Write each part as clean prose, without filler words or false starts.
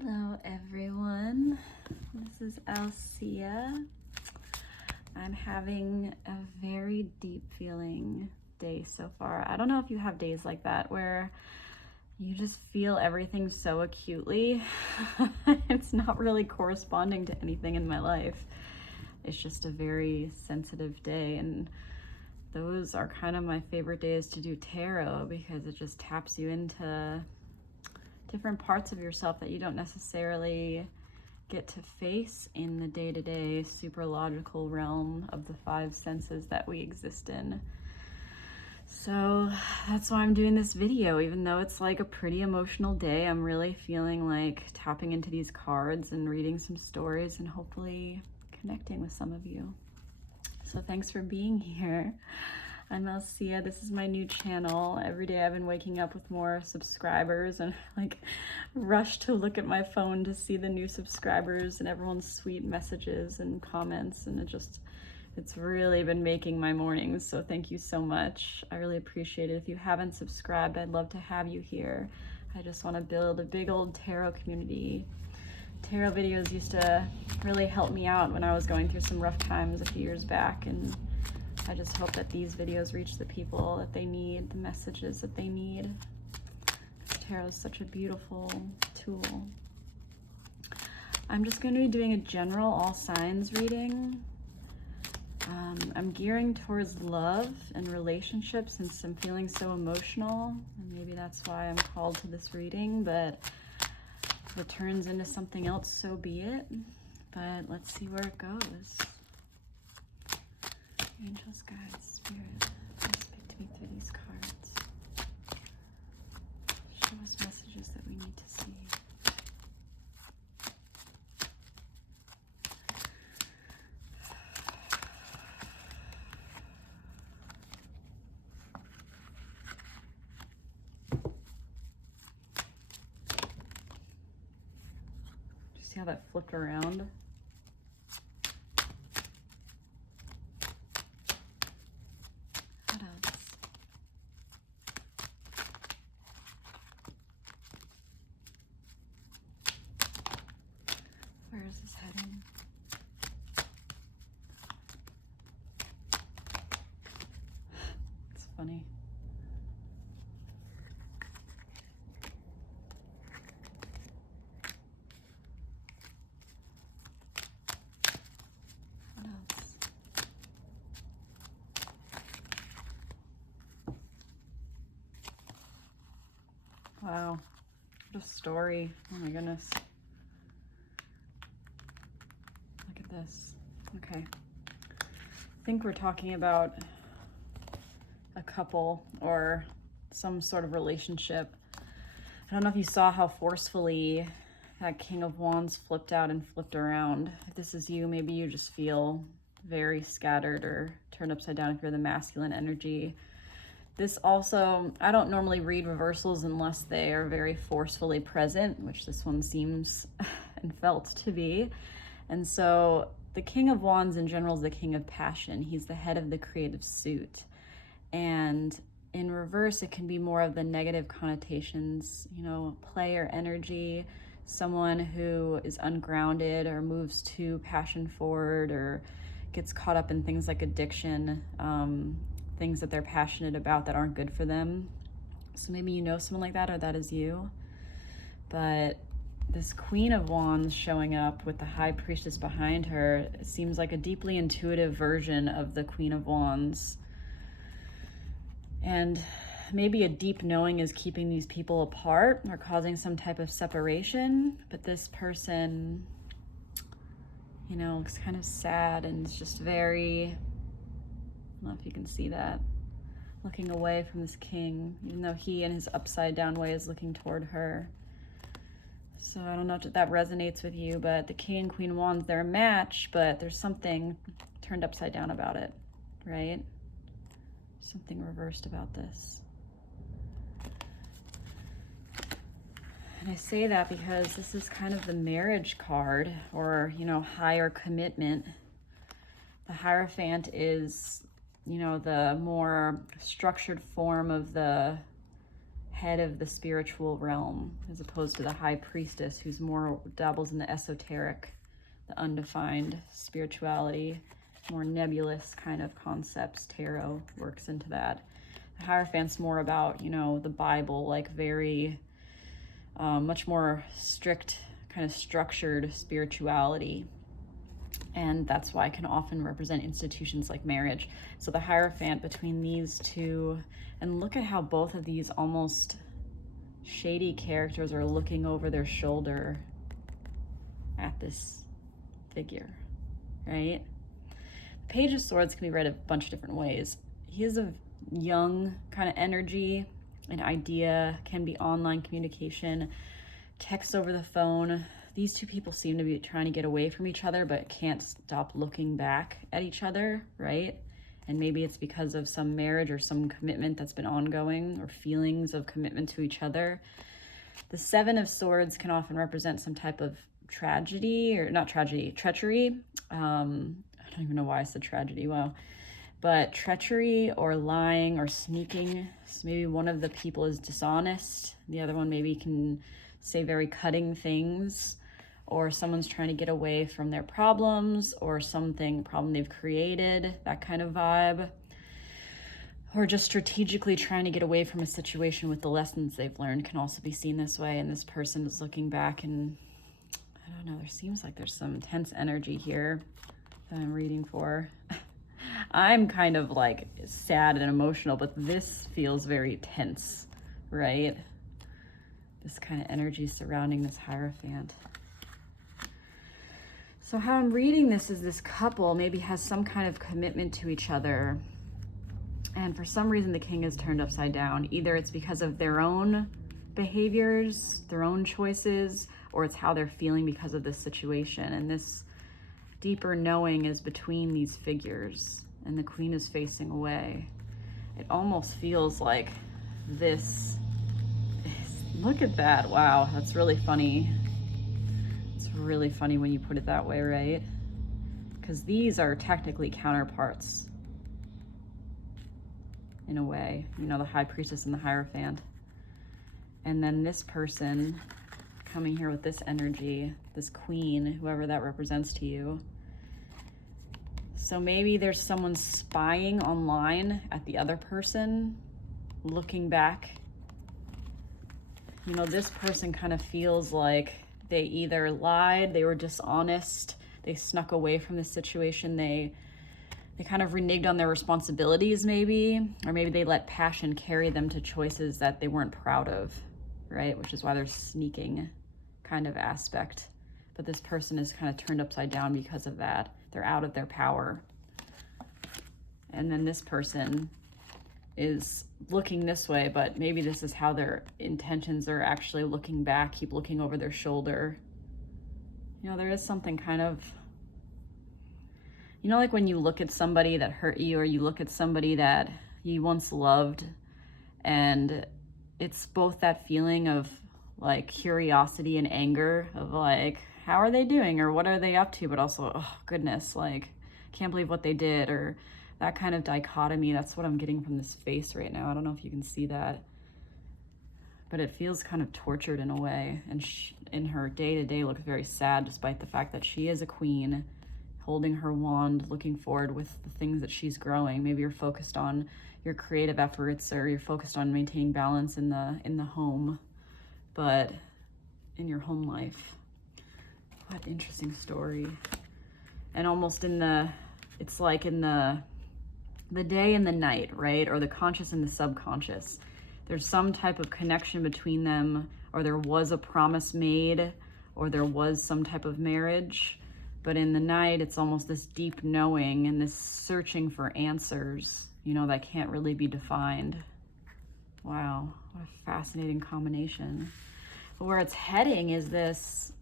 Hello everyone, this is Alsea. I'm having a very deep feeling day so far. I don't know if you have days like that where you just feel everything so acutely. It's not really corresponding to anything in my life. It's just a very sensitive day, and those are kind of my favorite days to do tarot because it just taps you into different parts of yourself that you don't necessarily get to face in the day-to-day super logical realm of the five senses that we exist in. So that's why I'm doing this video, even though it's like a pretty emotional day. I'm really feeling like tapping into these cards and reading some stories and hopefully connecting with some of you. So thanks for being here. I'm Alsea. This is my new channel. Every day I've been waking up with more subscribers and like rush to look at my phone to see the new subscribers and everyone's sweet messages and comments, and it's really been making my mornings. So thank you so much. I really appreciate it. If you haven't subscribed, I'd love to have you here. I just want to build a big old tarot community. Tarot videos used to really help me out when I was going through some rough times a few years back, and I just hope that these videos reach the people that they need, the messages that they need. Tarot is such a beautiful tool. I'm just going to be doing a general all signs reading. I'm gearing towards love and relationships since I'm feeling so emotional, and maybe that's why I'm called to this reading, but if it turns into something else, so be it. But let's see where it goes. Angels, guides, spirit, please speak to me through these cards. Show us messages that we need to see. Do you see how that flipped around? Where is this heading? It's funny. What else? Wow, what a story. Oh my goodness. Look at this. Okay. I think we're talking about a couple or some sort of relationship. I don't know if you saw how forcefully that King of Wands flipped out and flipped around. If this is you, maybe you just feel very scattered or turned upside down if you're the masculine energy. This also, I don't normally read reversals unless they are very forcefully present, which this one seems and felt to be. And so the King of Wands in general is the king of passion. He's the head of the creative suit. And in reverse, it can be more of the negative connotations, you know, player energy, someone who is ungrounded or moves too passion forward or gets caught up in things like addiction, things that they're passionate about that aren't good for them. So maybe you know someone like that, or that is you. But this Queen of Wands showing up with the High Priestess behind her seems like a deeply intuitive version of the Queen of Wands. And maybe a deep knowing is keeping these people apart or causing some type of separation. But this person, you know, looks kind of sad and it's just very, I don't know if you can see that, looking away from this king, even though he in his upside down way is looking toward her. So I don't know if that resonates with you, but the King and Queen Wands, they're a match, but there's something turned upside down about it, right? Something reversed about this. And I say that because this is kind of the marriage card, or, you know, higher commitment. The Hierophant is, you know, the more structured form of the head of the spiritual realm, as opposed to the high priestess, who's more dabbles in the esoteric, the undefined spirituality, more nebulous kind of concepts. Tarot works into that. The Hierophant's more about, you know, the Bible, like very much more strict, kind of structured spirituality. And that's why it can often represent institutions like marriage. So the Hierophant between these two, and look at how both of these almost shady characters are looking over their shoulder at this figure, right? The Page of Swords can be read a bunch of different ways. He is a young kind of energy, an idea, can be online communication, text over the phone. These two people seem to be trying to get away from each other, but can't stop looking back at each other, right? And maybe it's because of some marriage or some commitment that's been ongoing, or feelings of commitment to each other. The Seven of Swords can often represent some type of tragedy, or not tragedy, treachery. I don't even know why I said tragedy, wow. But treachery or lying or sneaking. So maybe one of the people is dishonest. The other one maybe can say very cutting things, or someone's trying to get away from their problems or problem they've created, that kind of vibe. Or just strategically trying to get away from a situation with the lessons they've learned can also be seen this way. And this person is looking back and, I don't know, there seems like there's some tense energy here that I'm reading for. I'm kind of like sad and emotional, but this feels very tense, right? This kind of energy surrounding this Hierophant. So how I'm reading this is this couple maybe has some kind of commitment to each other. And for some reason, the King is turned upside down. Either it's because of their own behaviors, their own choices, or it's how they're feeling because of this situation. And this deeper knowing is between these figures, and the Queen is facing away. It almost feels like this. Look at that. Wow, that's really funny. It's really funny when you put it that way, right? Because these are technically counterparts in a way, you know, the High Priestess and the Hierophant. And then this person coming here with this energy, this Queen, whoever that represents to you. So maybe there's someone spying online at the other person, looking back. You know, this person kind of feels like they either lied, they were dishonest, they snuck away from the situation, they kind of reneged on their responsibilities maybe, or maybe they let passion carry them to choices that they weren't proud of, right? Which is why there's sneaking kind of aspect. But this person is kind of turned upside down because of that. They're out of their power. And then this person is looking this way, but maybe this is how their intentions are actually looking back, keep looking over their shoulder. You know, there is something kind of, you know, like when you look at somebody that hurt you, or you look at somebody that you once loved, and it's both that feeling of like curiosity and anger of like, how are they doing, or what are they up to, but also, oh goodness, like, can't believe what they did, or that kind of dichotomy. That's what I'm getting from this face right now. I don't know if you can see that, but it feels kind of tortured in a way. And she, in her day-to-day, looks very sad, despite the fact that she is a queen, holding her wand, looking forward with the things that she's growing. Maybe you're focused on your creative efforts, or you're focused on maintaining balance in the home, but in your home life. What interesting story. And almost in the, it's like in the day and the night, right? Or the conscious and the subconscious. There's some type of connection between them, or there was a promise made, or there was some type of marriage. But in the night, it's almost this deep knowing and this searching for answers, you know, that can't really be defined. Wow, what a fascinating combination. But where it's heading is this,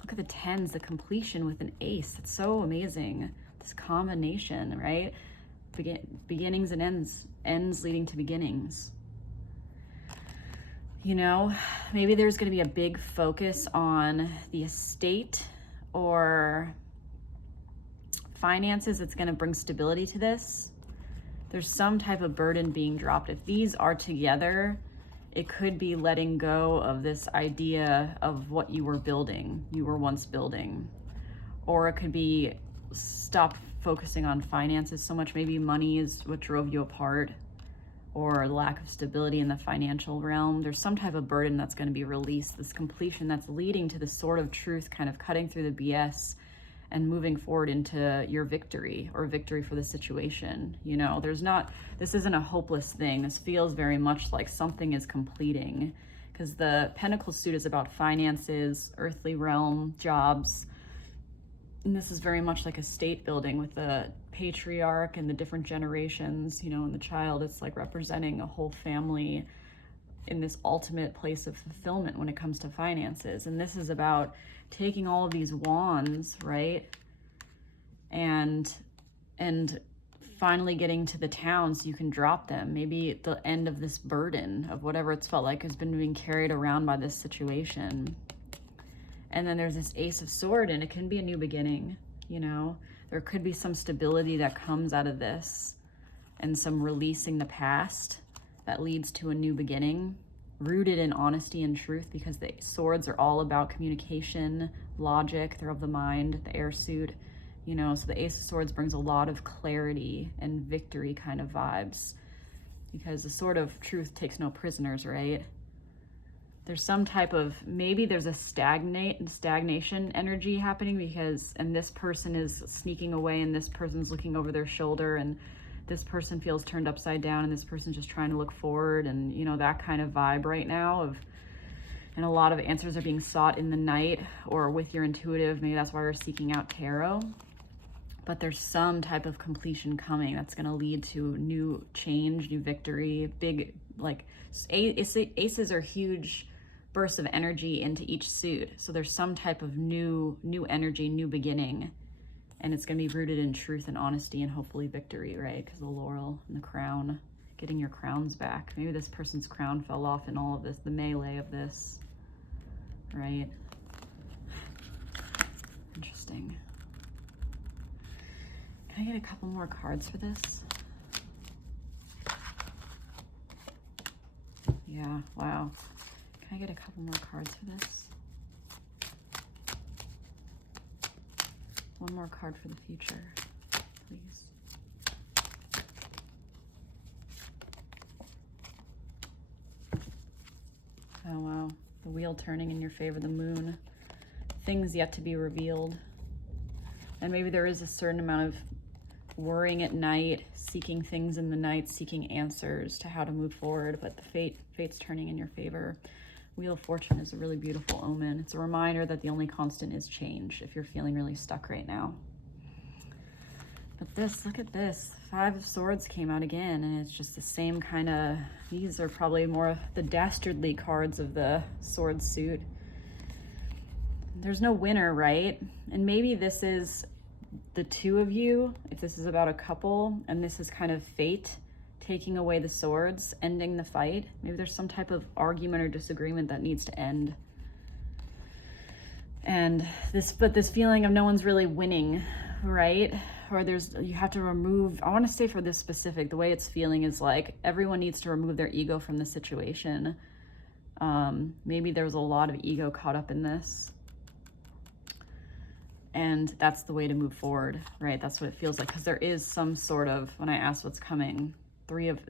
look at the tens, the completion with an ace. It's so amazing, this combination, right? Beginnings and ends leading to beginnings. You know, maybe there's going to be a big focus on the estate or finances. It's going to bring stability to this. There's some type of burden being dropped. If these are together, it could be letting go of this idea of what you were building, you were once building. Or it could be stop focusing on finances so much. Maybe money is what drove you apart, or lack of stability in the financial realm. There's some type of burden that's going to be released, this completion that's leading to the sword of truth, kind of cutting through the BS and moving forward into your victory, or victory for the situation. You know, this isn't a hopeless thing. This feels very much like something is completing, because the Pentacle suit is about finances, earthly realm, jobs. And this is very much like a state building with the patriarch and the different generations, you know, and the child. It's like representing a whole family in this ultimate place of fulfillment when it comes to finances. And this is about taking all of these wands, right? And finally getting to the town so you can drop them. Maybe at the end of this burden of whatever it's felt like has been being carried around by this situation. And then there's this Ace of Swords, and it can be a new beginning, you know? There could be some stability that comes out of this, and some releasing the past that leads to a new beginning, rooted in honesty and truth, because the swords are all about communication, logic, they're of the mind, the air suit, you know? So the Ace of Swords brings a lot of clarity and victory kind of vibes, because the sword of truth takes no prisoners, right? There's some type of, maybe there's a stagnation energy happening, and this person is sneaking away, and this person's looking over their shoulder, and this person feels turned upside down, and this person's just trying to look forward, and you know, that kind of vibe right now and a lot of answers are being sought in the night or with your intuitive. Maybe that's why you're seeking out tarot. But there's some type of completion coming that's going to lead to new change, new victory, big, like aces are huge bursts of energy into each suit. So there's some type of new energy, new beginning, and it's going to be rooted in truth and honesty and hopefully victory, right? Because the laurel and the crown, getting your crowns back. Maybe this person's crown fell off in all of this, the melee of this, right? Interesting. Can I get a couple more cards for this? Yeah, wow. Can I get a couple more cards for this? One more card for the future, please. Oh, wow. The wheel turning in your favor, the moon. Things yet to be revealed. And maybe there is a certain amount of worrying at night, seeking things in the night, seeking answers to how to move forward, but the fate's turning in your favor. Wheel of Fortune is a really beautiful omen. It's a reminder that the only constant is change if you're feeling really stuck right now. But this, look at this. Five of Swords came out again, and it's just the same kind of, these are probably more the dastardly cards of the sword suit. There's no winner, right? And maybe this is the two of you, if this is about a couple, and this is kind of fate taking away the swords, ending the fight. Maybe there's some type of argument or disagreement that needs to end. And this feeling of no one's really winning, right? Or you have to remove, I want to say for this specific, the way it's feeling is like everyone needs to remove their ego from the situation. Maybe there was a lot of ego caught up in this. And that's the way to move forward, right? That's what it feels like. Because there is some sort of, when I asked what's coming, three of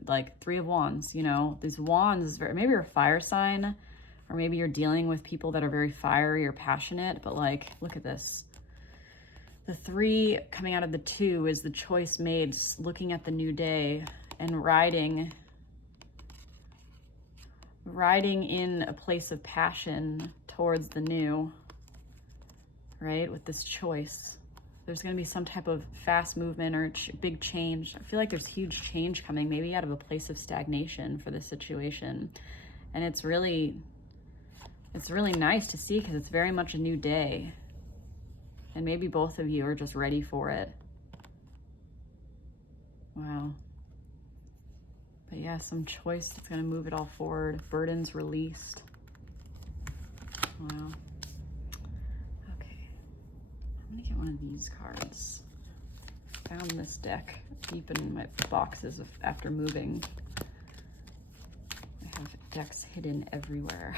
wands, you know, these wands is maybe you're a fire sign, or maybe you're dealing with people that are very fiery or passionate, but like, look at this. The three coming out of the two is the choice made, looking at the new day and riding in a place of passion towards the new, right? With this choice. There's going to be some type of fast movement or big change. I feel like there's huge change coming, maybe out of a place of stagnation for this situation. And it's really nice to see, because it's very much a new day. And maybe both of you are just ready for it. Wow. But yeah, some choice that's going to move it all forward. Burdens released. Wow. I'm gonna get one of these cards. Found this deck deep in my boxes after moving. I have decks hidden everywhere.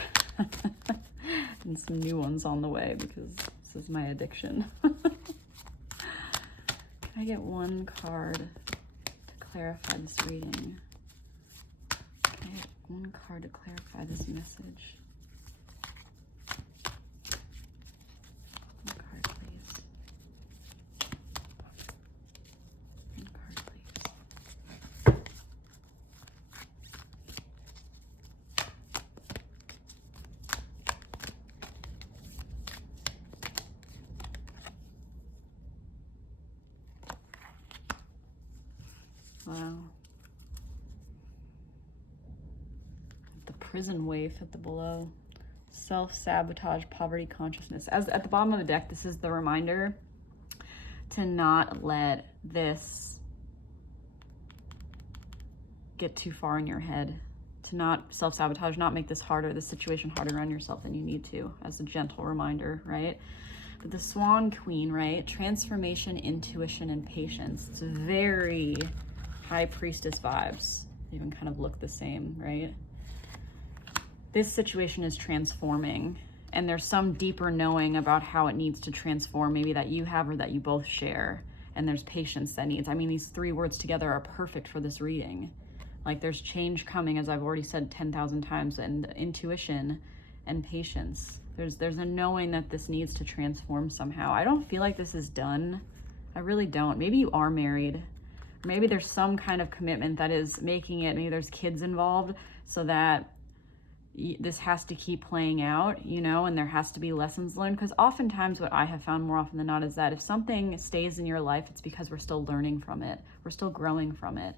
And some new ones on the way because this is my addiction. Can I get one card to clarify this reading? Can I get one card to clarify this message? One card, please. One card, please. Wow. The prison waif at the below. Self-sabotage, poverty consciousness. As at the bottom of the deck, this is the reminder to not let this get too far in your head. To not self-sabotage, not make this harder, this situation harder on yourself than you need to, as a gentle reminder, right? But the Swan Queen, right? Transformation, intuition, and patience. It's very High Priestess vibes. They even kind of look the same, right? This situation is transforming, and there's some deeper knowing about how it needs to transform, maybe that you have or that you both share. And there's patience that needs, I mean, these three words together are perfect for this reading. Like there's change coming, as I've already said 10,000 times, and intuition and patience. There's a knowing that this needs to transform somehow. I don't feel like this is done. I really don't. Maybe you are married. Maybe there's some kind of commitment that is making it, maybe there's kids involved, so that this has to keep playing out, you know, and there has to be lessons learned. Because oftentimes what I have found more often than not is that if something stays in your life, it's because we're still learning from it. We're still growing from it.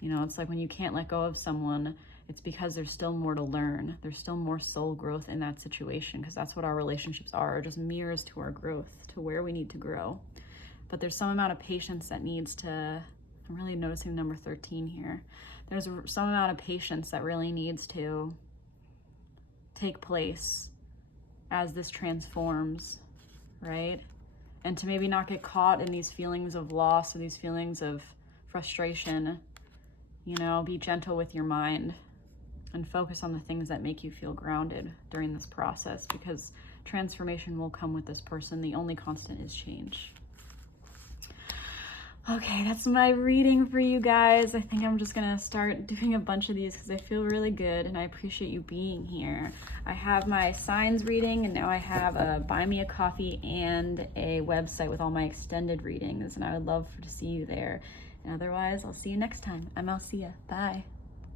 You know, it's like when you can't let go of someone, it's because there's still more to learn. There's still more soul growth in that situation, because that's what our relationships are just mirrors to our growth, to where we need to grow. But there's some amount of patience that needs to, I'm really noticing number 13 here. There's some amount of patience that really needs to take place as this transforms, right? And to maybe not get caught in these feelings of loss or these feelings of frustration. You know, be gentle with your mind and focus on the things that make you feel grounded during this process, because transformation will come with this person. The only constant is change. Okay, that's my reading for you guys. I think I'm just gonna start doing a bunch of these because I feel really good and I appreciate you being here. I have my signs reading, and now I have a buy me a coffee and a website with all my extended readings, and I would love to see you there. And otherwise, I'll see you next time. I'm Alsea. Bye.